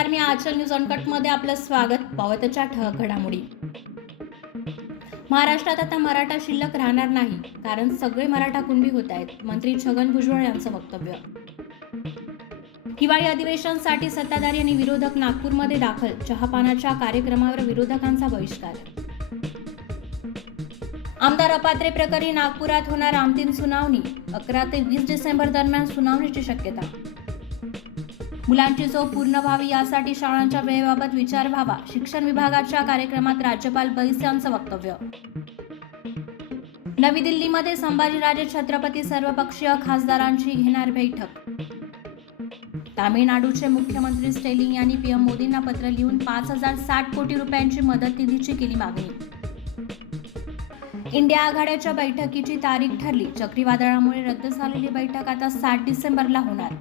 नमस्कार, मी आचल न्यूज अनकटमध्ये आपलं स्वागत. पावतच्या ठळक घडामोडी. महाराष्ट्रात आता मराठा शिल्लक राहणार नाही, कारण सगळे मराठा कुणबी होत आहेत. मंत्री छगन भुजबळ यांचं वक्तव्य. हिवाळी अधिवेशनासाठी सत्ताधारी आणि विरोधक नागपूरमध्ये दाखल. चहापानाच्या कार्यक्रमावर विरोधकांचा बहिष्कार. आमदार अपात्रे प्रकरणी नागपुरात होणार अंतिम सुनावणी. 11 ते 20 डिसेंबर दरम्यान सुनावणीची शक्यता. मुलांची झोप पूर्ण व्हावी यासाठी शाळांच्या वेळेबाबत विचार व्हावा. शिक्षण विभागाच्या कार्यक्रमात राज्यपाल बैस यांचं वक्तव्य. नवी दिल्लीमध्ये संभाजीराजे छत्रपती सर्वपक्षीय खासदारांची घेणार बैठक. तामिळनाडूचे मुख्यमंत्री स्टॅलिन यांनी पीएम मोदींना पत्र लिहून 5060 कोटी रुपयांची मदत निधीची केली मागणी. इंडिया आघाड्याच्या बैठकीची तारीख ठरली. चक्रीवादळामुळे रद्द झालेली बैठक आता 7 डिसेंबरला होणार.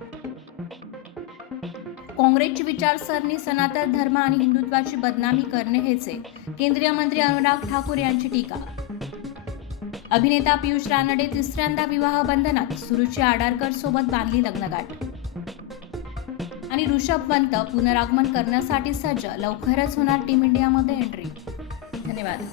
काँग्रेसची विचारसरणी सनातन धर्म आणि हिंदुत्वाची बदनामी करणे हेच आहे. केंद्रीय मंत्री अनुराग ठाकूर यांची टीका. अभिनेता पियुष रानडे तिसऱ्यांदा विवाह बंधनात. सुरुची आडारकर सोबत बांधली लग्नगाठ. आणि ऋषभ पंत पुनरागमन करण्यासाठी सज्ज. लवकरच होणार टीम इंडियामध्ये एंट्री. धन्यवाद.